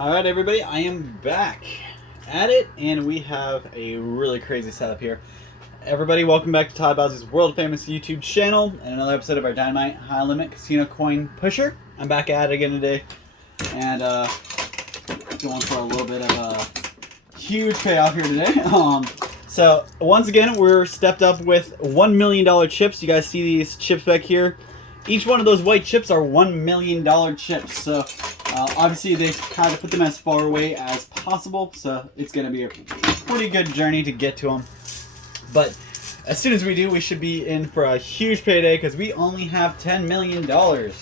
Alright everybody, I am back at it, and we have a really crazy setup here. Everybody, welcome back to Todd Bowsey's world famous YouTube channel and another episode of our Dynamite High Limit Casino Coin Pusher. I'm back at it again today, and going for a little bit of a huge payoff here today. So once again, we're stepped up with $1 million chips. You guys see these chips back here? Each one of those white chips are $1 million chips. So obviously they kind of put them as far away as possible. So it's going to be a pretty good journey to get to them. But as soon as we do, we should be in for a huge payday because we only have $10 million. So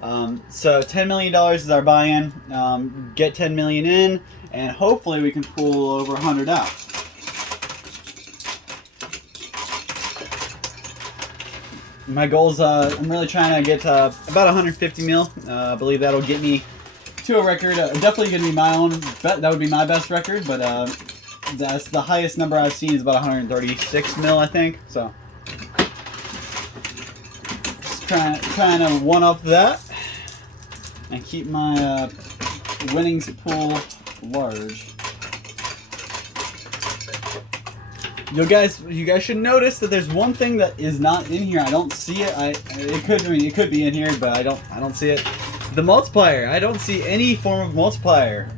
$10 million is our buy-in. Get $10 million in, and hopefully we can pull over 100 out. My goals, I'm really trying to get about 150 mil. I believe that'll get me to a record. Definitely going to be my own. That would be my best record, but that's the highest number I've seen is about 136 mil, I think. So just trying to one up that and keep my winnings pool large. You guys should notice that there's one thing that is not in here. I don't see it. It could be in here, but I don't see it. The multiplier. I don't see any form of multiplier.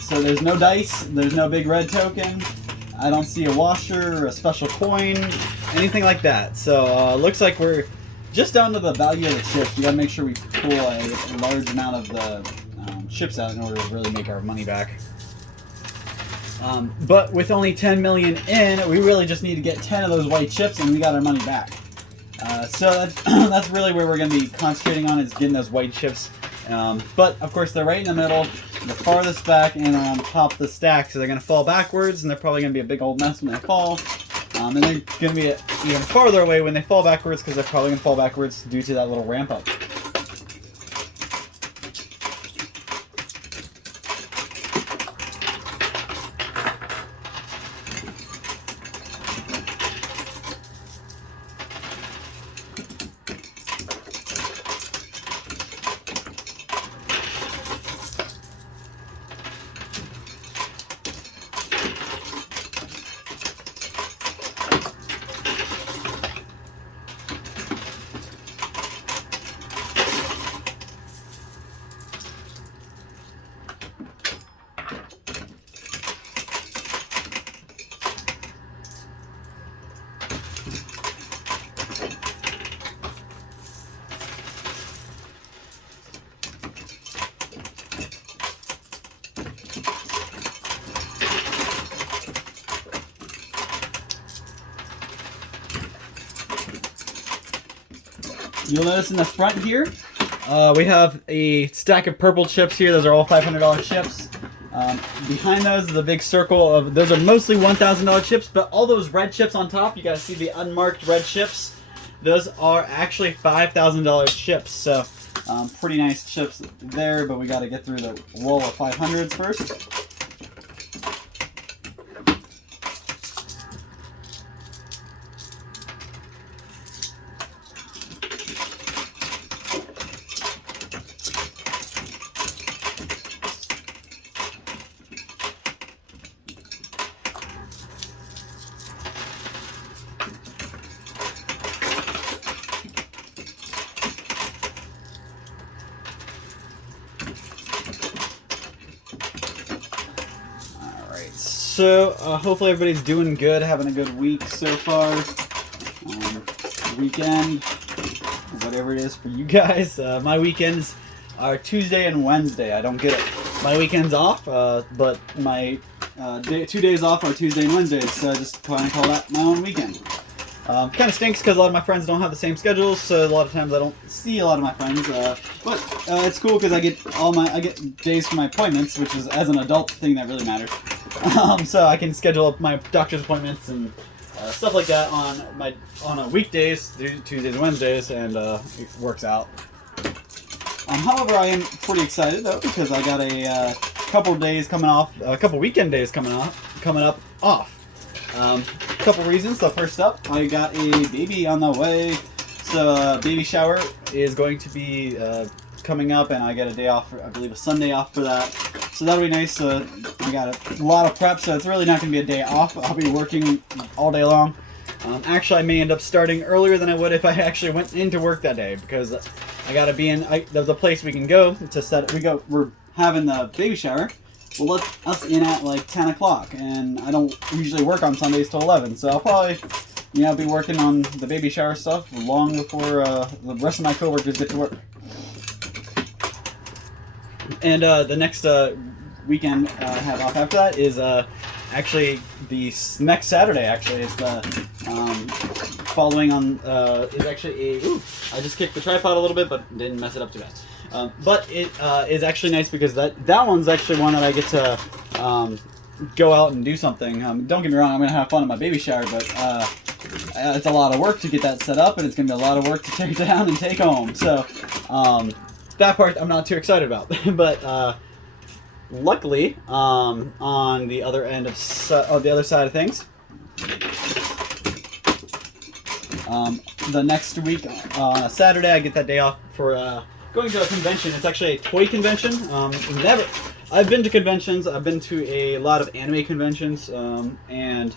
So there's no dice. There's no big red token. I don't see a washer or a special coin, anything like that. So looks like we're just down to the value of the chips. We gotta make sure we pull a large amount of the chips out in order to really make our money back. But with only 10 million in, we really just need to get 10 of those white chips and we got our money back. So that's really where we're going to be concentrating on, is getting those white chips. But of course they're right in the middle, the farthest back, and on top of the stack, so they're going to fall backwards, and they're probably going to be a big old mess when they fall. And they're going to be even farther away when they fall backwards, because they're probably going to fall backwards due to that little ramp up. You'll notice in the front here, we have a stack of purple chips here. Those are all $500 chips. Behind those is a big circle of, those are mostly $1,000 chips, but all those red chips on top, you guys see the unmarked red chips? Those are actually $5,000 chips. So pretty nice chips there, but we got to get through the wall of 500s first. So, hopefully everybody's doing good, having a good week so far. Weekend, whatever it is for you guys. My weekends are Tuesday and Wednesday. I don't get it. My weekend's off, but my 2 days off are Tuesday and Wednesday, so I just kind of call that my own weekend. Kind of stinks because a lot of my friends don't have the same schedules, so a lot of times I don't see a lot of my friends. But it's cool because I get days for my appointments, which is, as an adult, the thing that really matters. So I can schedule up my doctor's appointments and stuff like that on weekdays, Tuesdays and Wednesdays, and it works out. However, I am pretty excited though, because I got a couple weekend days coming up off. Couple reasons. So first up, I got a baby on the way. So baby shower is going to be coming up, and I get a day off, I believe a Sunday off for that. So that'll be nice. I got a lot of prep, so it's really not going to be a day off. I'll be working all day long. Actually, I may end up starting earlier than I would if I actually went into work that day, because I got to be in. There's a place we can go to set. We're having the baby shower. Well, let us in at like 10 o'clock, and I don't usually work on Sundays till 11, so I'll probably, be working on the baby shower stuff long before the rest of my coworkers get to work. And the next weekend I have off after that is actually the next Saturday. Actually, it's the following on is actually a. Ooh, I just kicked the tripod a little bit, but didn't mess it up too bad. But it is actually nice because that one's actually one that I get to go out and do something. Don't get me wrong, I'm gonna have fun at my baby shower, but it's a lot of work to get that set up, and it's gonna be a lot of work to take down and take home. So that part I'm not too excited about. But luckily, on the other end of the other side of things, the next week on a Saturday, I get that day off for going to a convention. It's actually a toy convention. I've been to conventions. I've been to a lot of anime conventions, and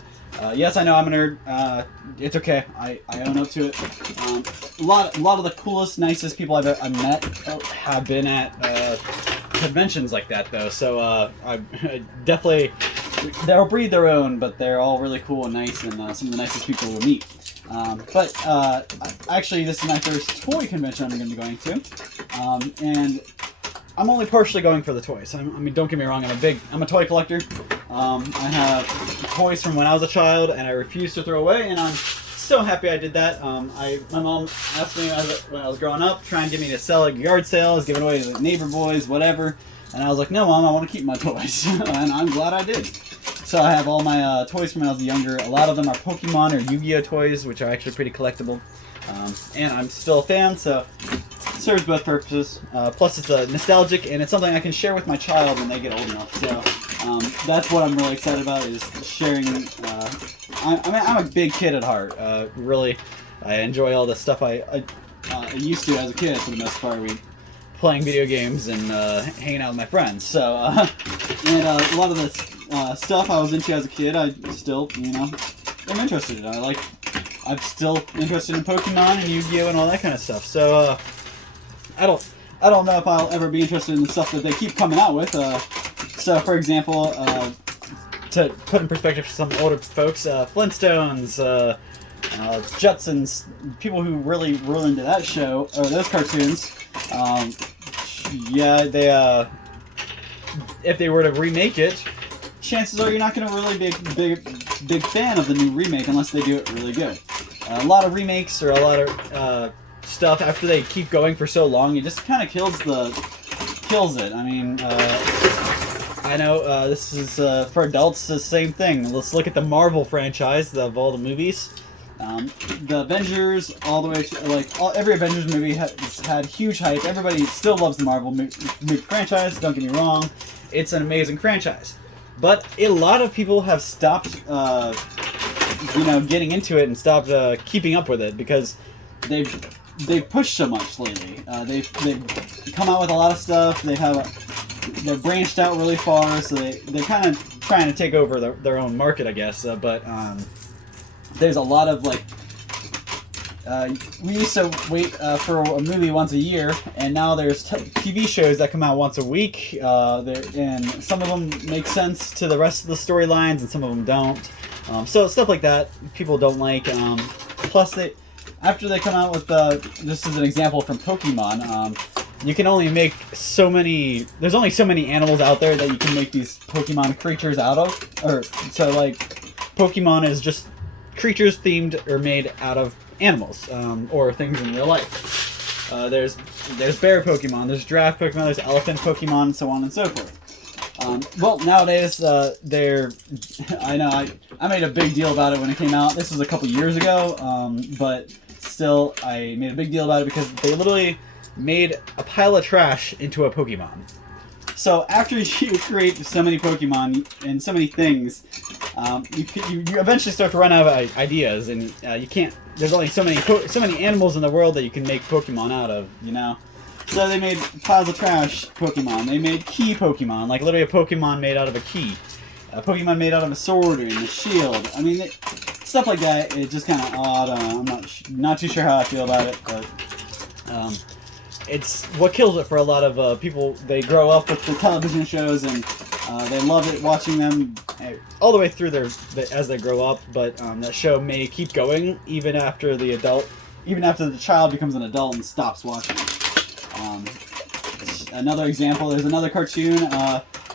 yes, I know I'm a nerd. It's okay. I own up to it. A lot of the coolest, nicest people I've met have been at conventions like that, though. So I definitely, they'll breed their own, but they're all really cool and nice, and some of the nicest people we'll meet. But actually, this is my first toy convention I'm going to be going to, and I'm only partially going for the toys. I mean, don't get me wrong, I'm a toy collector. I have toys from when I was a child, and I refuse to throw away, and I'm so happy I did that. My mom asked me when I was growing up, trying to get me to sell at yard sales, giving away to the neighbor boys, whatever. And I was like, no, Mom, I want to keep my toys. And I'm glad I did. So I have all my toys from when I was younger. A lot of them are Pokemon or YuGiOh toys, which are actually pretty collectible. And I'm still a fan, so it serves both purposes. Plus, it's nostalgic, and it's something I can share with my child when they get old enough. So that's what I'm really excited about, is sharing. I'm a big kid at heart. Really, I enjoy all the stuff I used to as a kid, for the most part. Playing video games and hanging out with my friends. So, and a lot of the stuff I was into as a kid, I still, am interested in. I'm still interested in Pokemon and Yu-Gi-Oh and all that kind of stuff. So, I don't know if I'll ever be interested in the stuff that they keep coming out with. So, for example, to put in perspective for some older folks, Flintstones, Jetsons, people who really were into that show, or those cartoons, yeah, they, if they were to remake it, chances are you're not going to really be a big fan of the new remake unless they do it really good. A lot of remakes or a lot of stuff, after they keep going for so long, it just kind of kills it. I mean, I know this is for adults the same thing. Let's look at the Marvel franchise of all the movies. The Avengers, all the way to every Avengers movie has had huge hype. Everybody still loves the Marvel movie franchise. Don't get me wrong, it's an amazing franchise. But a lot of people have stopped, getting into it and stopped keeping up with it because they've pushed so much lately. They've come out with a lot of stuff. They're branched out really far, so they're kind of trying to take over their own market, I guess. But there's a lot of we used to wait for a movie once a year, and now there's TV shows that come out once a week, and some of them make sense to the rest of the storylines, and some of them don't. So stuff like that people don't like. Plus, after they come out with just as an example from Pokemon, you can only make so many. There's only so many animals out there that you can make these Pokemon creatures out of. Pokemon is just creatures themed or made out of animals or things in real life. There's bear Pokemon, there's giraffe Pokemon, there's elephant Pokemon, and so on and so forth. Well, nowadays I know I made a big deal about it when it came out. This was a couple years ago, but still I made a big deal about it because they literally made a pile of trash into a Pokemon. So after you create so many Pokemon and so many things, you eventually start to run out of ideas, and you can't. There's only so many animals in the world that you can make Pokemon out of, So they made piles of trash Pokemon. They made key Pokemon, like literally a Pokemon made out of a key. A Pokemon made out of a sword and a shield. I mean, stuff like that, it's just kind of odd. I'm not too sure how I feel about it, but it's what kills it for a lot of people. They grow up with the television shows and they love it, watching them all the way through as they grow up. But that show may keep going even after the child becomes an adult and stops watching. Another example, there's another cartoon.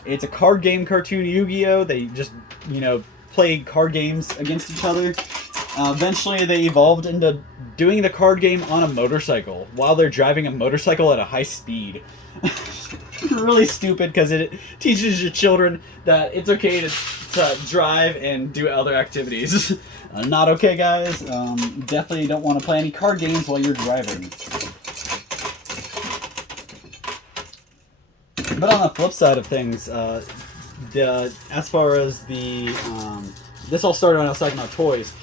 It's a card game cartoon, YuGiOh. They just, play card games against each other. Eventually, they evolved into doing the card game on a motorcycle while they're driving a motorcycle at a high speed. Really stupid, because it teaches your children that it's okay to drive and do other activities. Not okay, guys. Definitely don't want to play any card games while you're driving. But on the flip side of things, as far as this all started when I was talking about toys.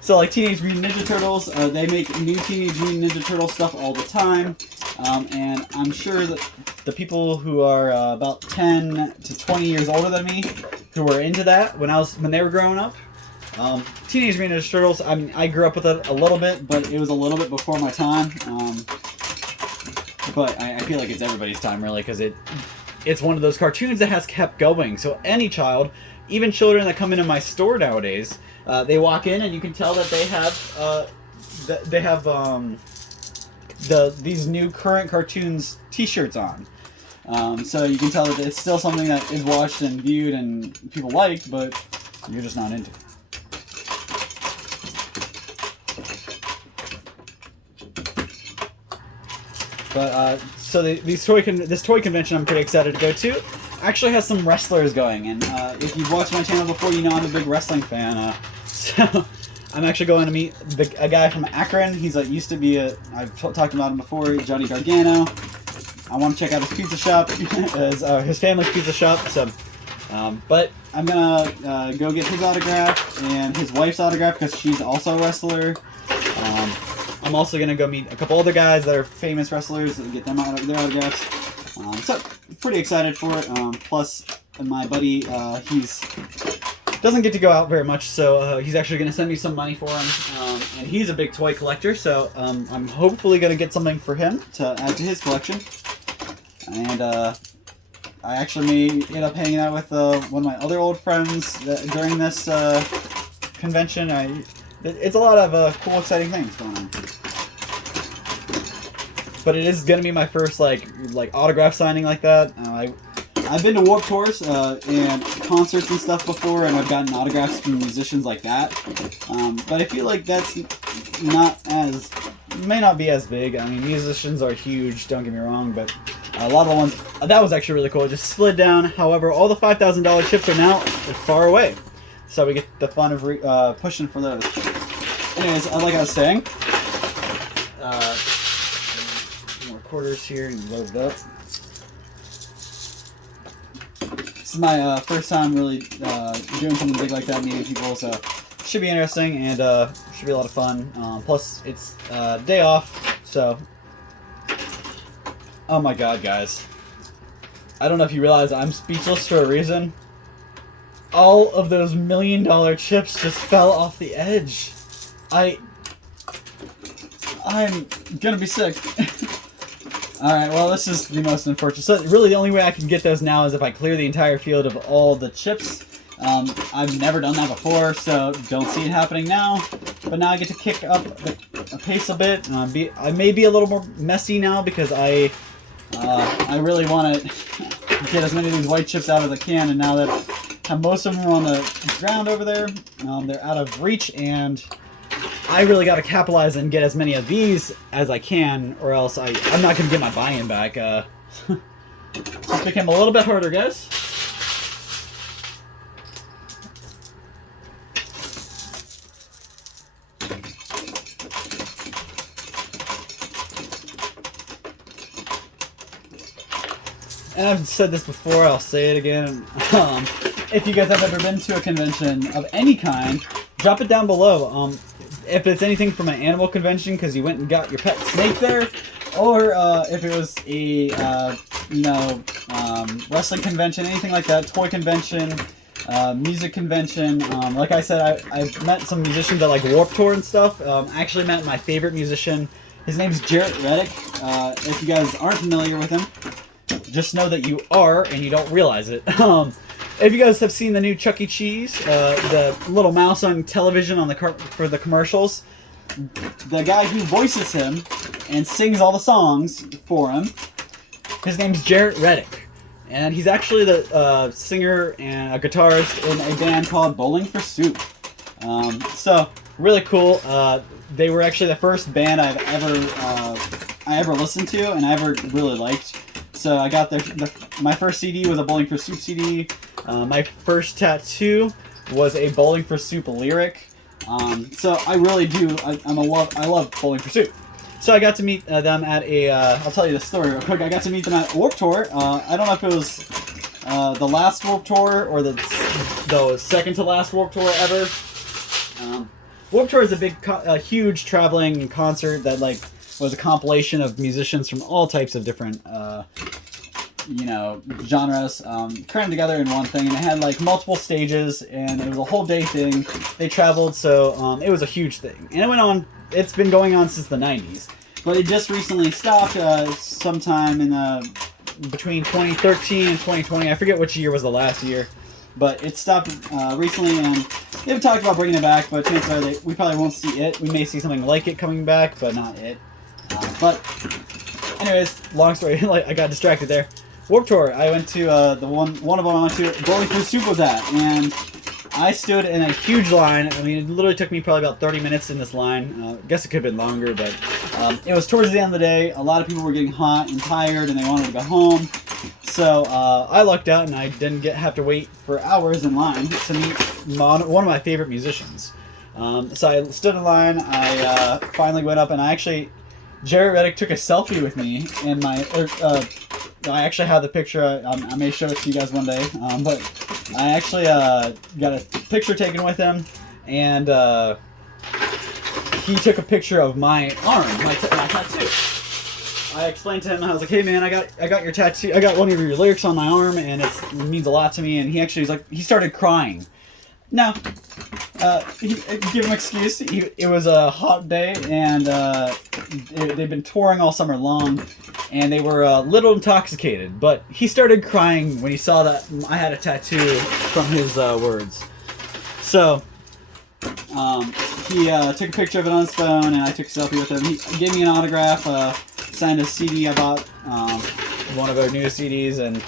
So like Teenage Mutant Ninja Turtles, they make new Teenage Mutant Ninja Turtle stuff all the time. And I'm sure that the people who are about 10 to 20 years older than me, who were into that when they were growing up, Teenage Mutant Ninja Turtles, I mean, I grew up with it a little bit, but it was a little bit before my time. But I feel like it's everybody's time, really, because it's one of those cartoons that has kept going. So any child, even children that come into my store nowadays, they walk in and you can tell that they have these new current cartoons T-shirts on. So you can tell that it's still something that is watched and viewed and people like, but you're just not into it. But so this toy convention I'm pretty excited to go to actually has some wrestlers going, and if you've watched my channel before, you know I'm a big wrestling fan. So I'm actually going to meet a guy from Akron. He's used to be I've talked about him before, Johnny Gargano. I want to check out his pizza shop, his family's pizza shop. So, but I'm gonna go get his autograph and his wife's autograph because she's also a wrestler. I'm also going to go meet a couple other guys that are famous wrestlers and get them their autographs. So, pretty excited for it. Plus, my buddy, doesn't get to go out very much, so he's actually going to send me some money for him. And he's a big toy collector, so I'm hopefully going to get something for him to add to his collection. And I actually may end up hanging out with one of my other old friends during this convention. It's a lot of cool, exciting things going on. But it is gonna be my first like autograph signing like that. I've been to Warped Tours and concerts and stuff before, and I've gotten autographs from musicians like that. But I feel like that's may not be as big. I mean, musicians are huge. Don't get me wrong, but a lot of the ones that was actually really cool. It just slid down. However, all the $5,000 chips are now far away. So we get the fun of pushing for those. Anyways, like I was saying, more quarters here and load it up. This is my first time really doing something big like that, meeting people, so it should be interesting and should be a lot of fun. Plus, it's day off, so... Oh my god, guys. I don't know if you realize I'm speechless for a reason. All of those $1 million chips just fell off the edge. I'm gonna be sick. Alright, well, this is the most unfortunate. So really the only way I can get those now is if I clear the entire field of all the chips. I've never done that before, so don't see it happening now. But now I get to kick up the pace a bit. I may be a little more messy now because I really want to get as many of these white chips out as I can, and now that most of them are on the ground over there, they're out of reach, and I really got to capitalize and get as many of these as I can, or else I'm not going to get my buy-in back. Just became a little bit harder, guys. And I've said this before, I'll say it again. If you guys have ever been to a convention of any kind, drop it down below. If it's anything from an animal convention because you went and got your pet snake there, or if it was a wrestling convention, anything like that, toy convention, music convention. Like I said, I've met some musicians that like Warped Tour and stuff. I actually met my favorite musician. His name's Reddick. If you guys aren't familiar with him, just know that you are and you don't realize it. If you guys have seen the new Chuck E. Cheese, the little mouse on television on for the commercials, the guy who voices him and sings all the songs for him, his name's Reddick. And he's actually the singer and a guitarist in a band called Bowling for Soup. So, really cool. They were actually the first band I ever listened to and I ever really liked. So I got my first CD was a Bowling for Soup CD. My first tattoo was a Bowling for Soup lyric. So I really do. I love Bowling for Soup. So I got to meet them at a. I'll tell you the story real quick. I got to meet them at Warped Tour. I don't know if it was the last Warped Tour or the second to last Warped Tour ever. Warped Tour is a huge traveling concert that was a compilation of musicians from all types of different genres crammed together in one thing, and it had multiple stages, and it was a whole day thing. They traveled, so it was a huge thing, and it went on. It's been going on since the 90s, but it just recently stopped sometime in between 2013 and 2020. I forget which year was the last year, but it stopped recently, and they've talked about bringing it back, but chances are we probably won't see it. We may see something like it coming back, but not it. But anyways, long story, I got distracted there. Warped Tour, I went to one of them I went to, Bowling for Soup was at, and I stood in a huge line. I mean, it literally took me probably about 30 minutes in this line. I guess it could have been longer, but it was towards the end of the day. A lot of people were getting hot and tired, and they wanted to go home. So I lucked out, and I didn't have to wait for hours in line to meet one of my favorite musicians. So I stood in line. I finally went up, and Reddick took a selfie with me, and I actually have the picture. I may show it to you guys one day, but I actually got a picture taken with him, and he took a picture of my arm, my tattoo. I explained to him, I was like, "Hey man, I got your tattoo. I got one of your lyrics on my arm, and it means a lot to me." And he started crying. Now, give him excuse. It was a hot day, and they've been touring all summer long, and they were a little intoxicated. But he started crying when he saw that I had a tattoo from his words. So he took a picture of it on his phone, and I took a selfie with him. He gave me an autograph, signed a CD I bought, one of our newest CDs, and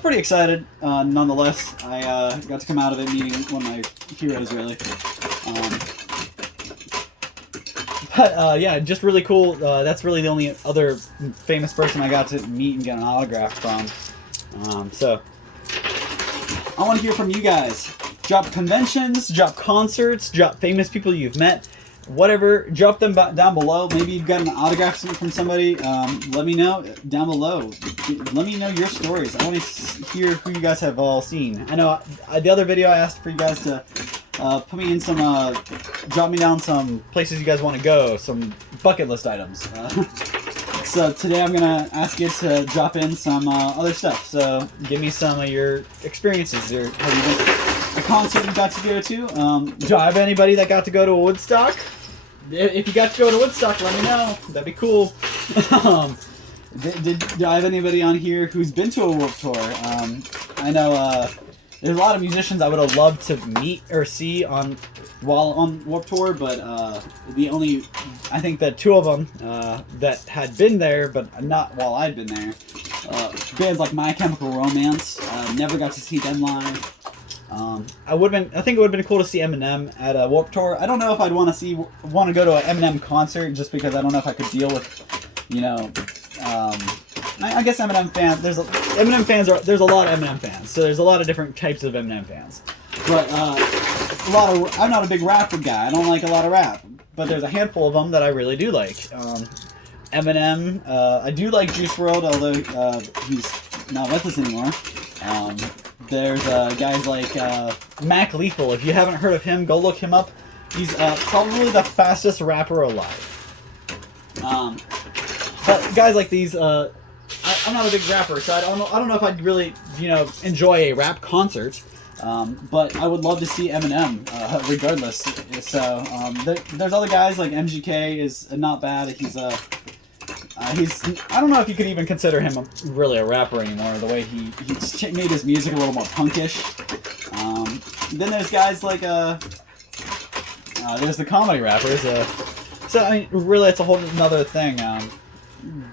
pretty excited, nonetheless. I got to come out of it meeting one of my heroes, really. Yeah, just really cool. That's really the only other famous person I got to meet and get an autograph from. So, I want to hear from you guys. Drop conventions, drop concerts, drop famous people you've met. Whatever, drop them down below. Maybe you've got an autograph from somebody. Let me know down below. Let me know your stories. I want to hear who you guys have all seen. I know the other video I asked for you guys to put me in some, drop me down some places you guys want to go, some bucket list items. So today I'm gonna ask you to drop in some other stuff. So give me some of your experiences. Have you been a concert you got to go to? Do I have anybody that got to go to a Woodstock? If you got to go to Woodstock, let me know. That'd be cool. Do I have anybody on here who's been to a Warped Tour? I know there's a lot of musicians I would have loved to meet or see while on Warped Tour, but I think that two of them that had been there, but not while I'd been there. Bands like My Chemical Romance, never got to see them live. I think it would have been cool to see Eminem at a Warped Tour. I don't know if I'd want to go to an Eminem concert, just because I don't know if I could deal with, I guess Eminem fans. There's a lot of Eminem fans, so there's a lot of different types of Eminem fans. But I'm not a big rapper guy. I don't like a lot of rap, but there's a handful of them that I really do like. Eminem. I do like Juice WRLD, although he's not with us anymore. There's guys like Mac Lethal. If you haven't heard of him, go look him up. He's probably the fastest rapper alive. But guys like these, I'm not a big rapper, so I don't know if I'd really, enjoy a rap concert. But I would love to see Eminem, regardless. So there's other guys like MGK is not bad. He's I don't know if you could even consider him really a rapper anymore. The way he made his music a little more punkish. Then there's guys like there's the comedy rappers. So I mean, really, it's a whole another thing.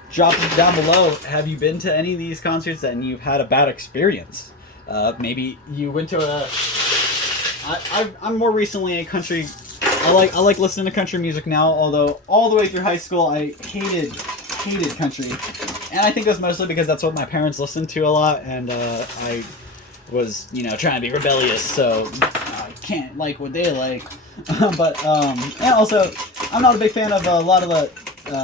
Drop it down below. Have you been to any of these concerts and you've had a bad experience? Maybe you went to I'm more recently a country. I like listening to country music now. Although all the way through high school, I hated country, and I think it was mostly because that's what my parents listened to a lot, and I was trying to be rebellious, so I can't like what they like. But and also, I'm not a big fan of a lot of the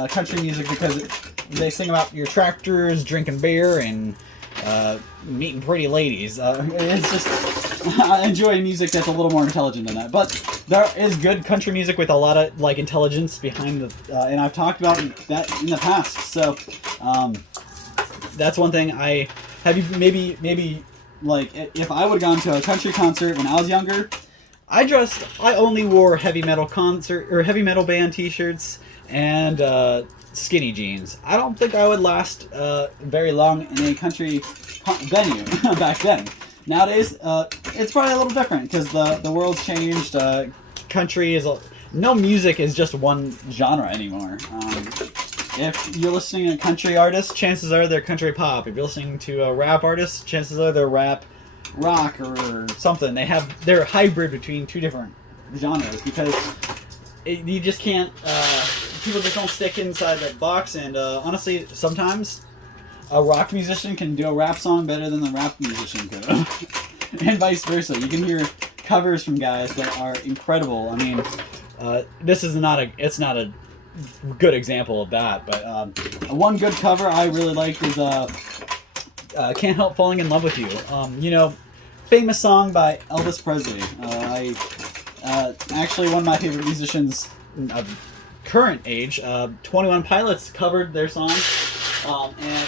country music because they sing about your tractors, drinking beer, and meeting pretty ladies. It's just I enjoy music that's a little more intelligent than that. But there is good country music with a lot of like intelligence behind the, and I've talked about that in the past. So that's one thing. Maybe like if I would have gone to a country concert when I was younger, I only wore heavy metal band T-shirts and skinny jeans. I don't think I would last very long in a country venue back then. Nowadays, it's probably a little different because the world's changed. Country is no music is just one genre anymore. If you're listening to a country artist, chances are they're country pop. If you're listening to a rap artist, chances are they're rap rock or something. They're a hybrid between two different genres because you just can't. People just don't stick inside that box, and honestly, sometimes a rock musician can do a rap song better than the rap musician could, and vice versa. You can hear covers from guys that are incredible. I mean, this is not a good example of that, but one good cover I really liked is "Can't Help Falling in Love with You." Famous song by Elvis Presley. Actually, one of my favorite musicians of current age, 21 Pilots covered their song, and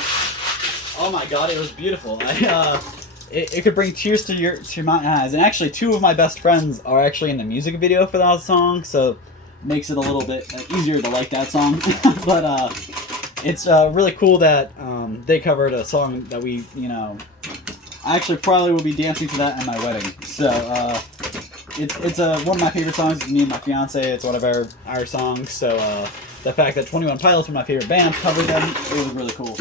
oh my god, it was beautiful. It could bring tears to my eyes. And actually, two of my best friends are actually in the music video for that song, so it makes it a little bit easier to like that song. But it's really cool that they covered a song that we, I actually probably will be dancing to that at my wedding. So it's one of my favorite songs. Me and my fiance, it's one of our songs. So the fact that 21 Pilots, one of my favorite bands, covered them, it was really cool.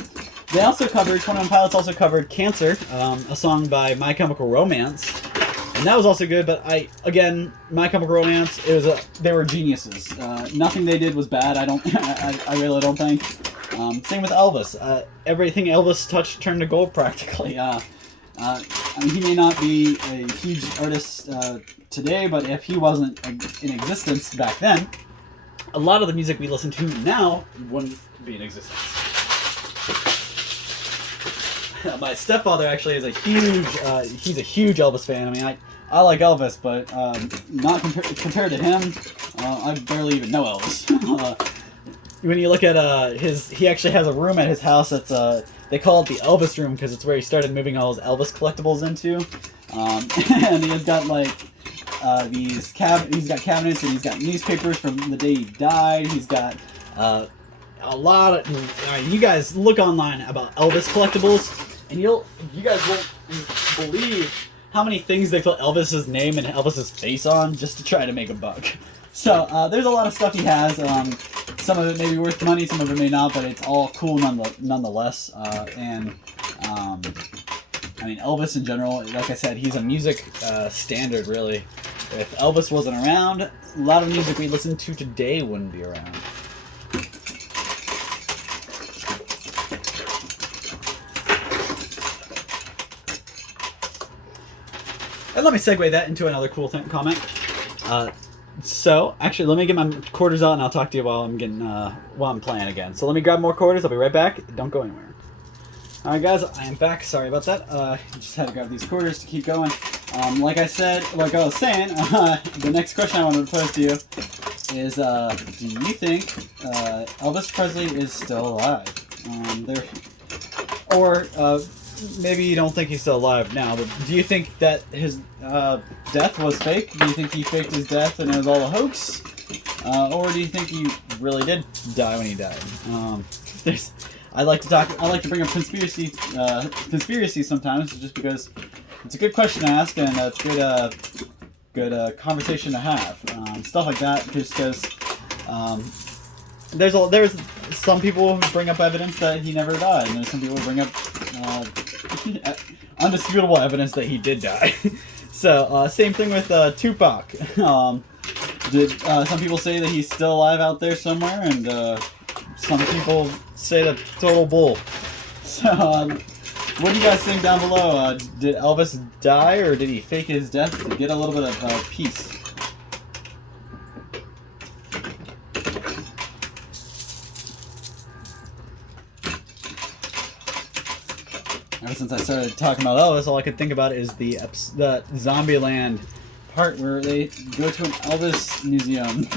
21 Pilots also covered Cancer, a song by My Chemical Romance, and that was also good. But My Chemical Romance, they were geniuses. Nothing they did was bad. I really don't think. Same with Elvis. Everything Elvis touched turned to gold practically. He may not be a huge artist today, but if he wasn't in existence back then, a lot of the music we listen to now wouldn't be in existence. My stepfather actually is he's a huge Elvis fan. I mean, I like Elvis, but not compared to him, I barely even know Elvis. When you look at he actually has a room at his house that's they call it the Elvis room because it's where he started moving all his Elvis collectibles into, and he's got like he's got cabinets and he's got newspapers from the day he died. He's got a lot of you guys look online about Elvis collectibles, and you guys won't believe how many things they put Elvis's name and Elvis's face on just to try to make a buck. So there's a lot of stuff he has. Some of it may be worth money, some of it may not, but it's all cool nonetheless. And I mean, Elvis in general, like I said, he's a music standard, really. If Elvis wasn't around, a lot of music we listen to today wouldn't be around. And let me segue that into another cool comment. So, actually, let me get my quarters out and I'll talk to you while I'm playing again. So let me grab more quarters. I'll be right back. Don't go anywhere. Alright guys, I am back. Sorry about that. Just had to grab these quarters to keep going. Like I was saying, the next question I wanted to pose to you is, do you think Elvis Presley is still alive? Maybe you don't think he's still alive now, but do you think that his death was fake? Do you think he faked his death and it was all a hoax? Or do you think he really did die when he died? I like to bring up conspiracy sometimes, just because it's a good question to ask and it's good conversation to have. Stuff like that, just because there's some people who bring up evidence that he never died, and there's some people who bring up undisputable evidence that he did die. So same thing with Tupac. Some people say that he's still alive out there somewhere, and some people say that total bull. So what do you guys think down below? Did Elvis die, or did he fake his death to get a little bit of peace? Ever since I started talking about Elvis, all I could think about is the Zombieland part where they go to an Elvis museum.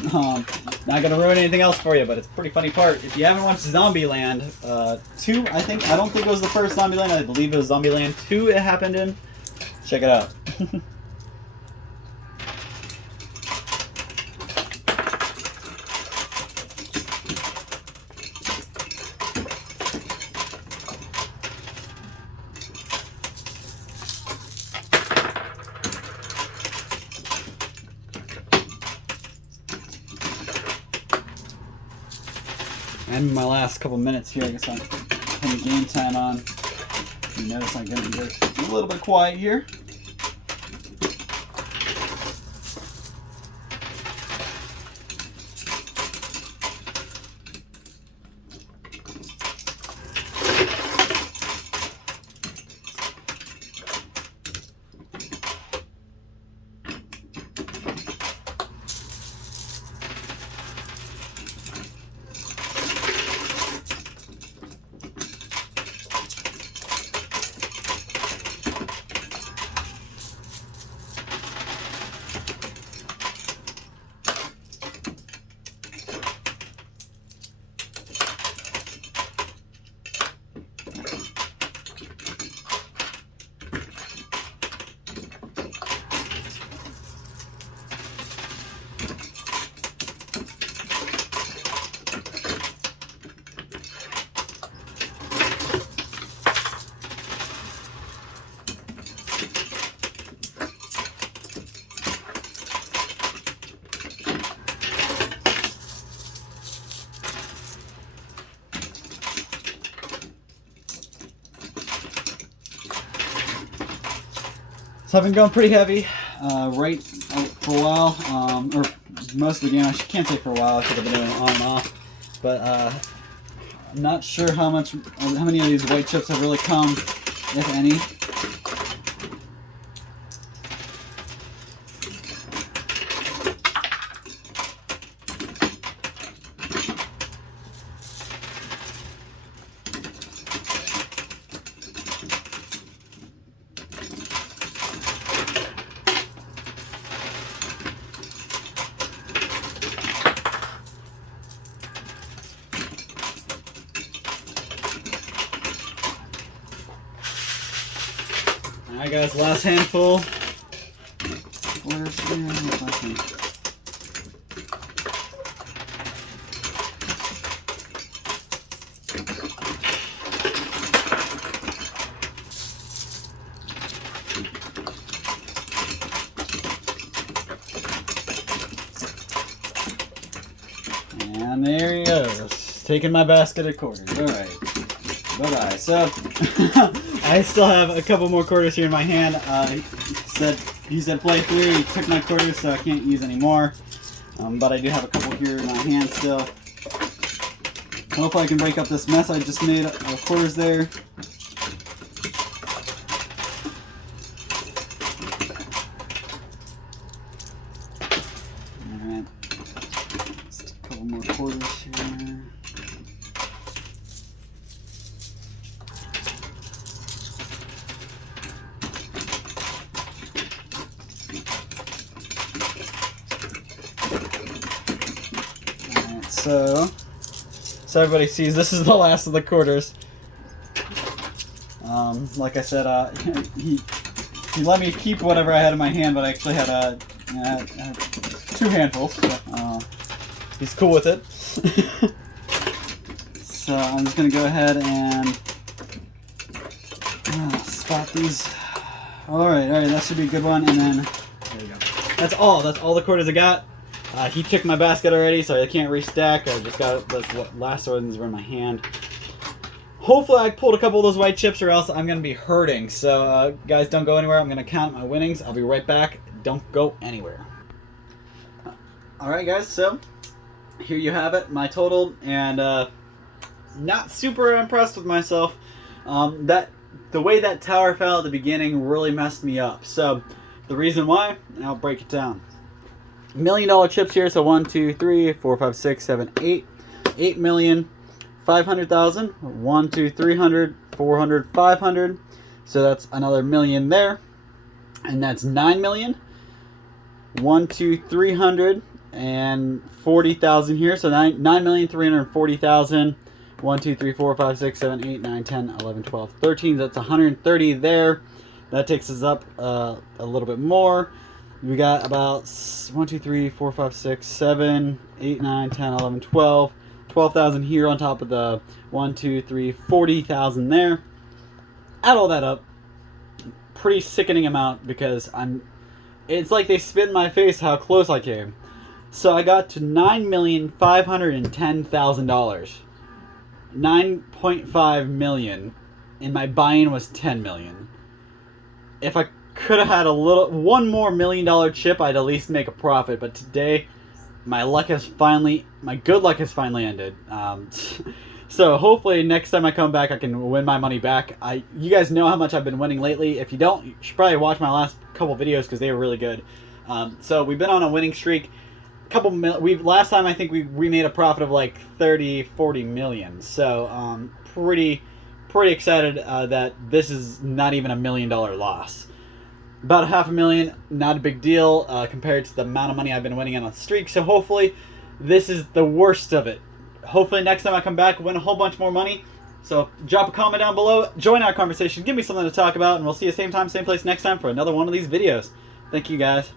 Not gonna ruin anything else for you, but it's a pretty funny part. If you haven't watched Zombieland 2, I don't think it was the first Zombieland. I believe it was Zombieland 2 it happened in. Check it out. And my last couple minutes here, I guess I'm putting game time on. You notice I'm going to be a little bit quiet here. So I've been going pretty heavy, right for a while, or most of the game. I can't say for a while. I could have been doing it on and off, but I'm not sure how many of these white chips have really come, if any. Alright guys, last handful. And there he goes. Taking my basket of quarters. Alright. Bye-bye. So, I still have a couple more quarters here in my hand. He said play through. He took my quarters, so I can't use any more. But I do have a couple here in my hand still. Hopefully I can break up this mess I just made of quarters there. Alright. Just a couple more quarters here. So everybody sees, this is the last of the quarters. Like I said, he let me keep whatever I had in my hand, but I actually had 2 handfuls. So, he's cool with it. So I'm just gonna go ahead and spot these. All right, that should be a good one. And then there you go. That's all the quarters I got. He checked my basket already, so I can't restack. I just got those last ones were in my hand. Hopefully I pulled a couple of those white chips, or else I'm going to be hurting. So guys, don't go anywhere. I'm going to count my winnings. I'll be right back. Don't go anywhere. Alright guys, so here you have it, my total, and not super impressed with myself. The way that tower fell at the beginning really messed me up. So the reason why, I'll break it down. $1 million chips here, so 1, 2, 3, 4, 5, 6, 7, 8. 8,500,000. 1, 2, 300, 400, 500. So that's another million there. And that's 9 million. 1, 2, 340,000 here. So 9,340,000. 1, 2, 3, 4, 5, 6, 7, 8, 9, 10, 11, 12, 13. That's 130 there. That takes us up a little bit more. We got about 1, 2, 3, 4, 5, 6, 7, 8, 9, 10, 11, 12. 12,000 here on top of the 1, 2, 3, 40,000 there. Add all that up. Pretty sickening amount, because it's like they spit in my face how close I came. So I got to $9,510,000. 9.5 million, and my buy-in was 10 million. If I could have had one more $1 million chip, I'd at least make a profit. But today, my good luck has finally ended. So hopefully next time I come back, I can win my money back. You guys know how much I've been winning lately. If you don't, you should probably watch my last couple videos, because they were really good. So we've been on a winning streak. Last time I think we made a profit of like 30-40 million. So pretty excited that this is not even $1 million loss. About $500,000, not a big deal compared to the amount of money I've been winning on a streak. So hopefully this is the worst of it. Hopefully next time I come back, win a whole bunch more money. So drop a comment down below, join our conversation, give me something to talk about, and we'll see you same time, same place next time for another one of these videos. Thank you guys.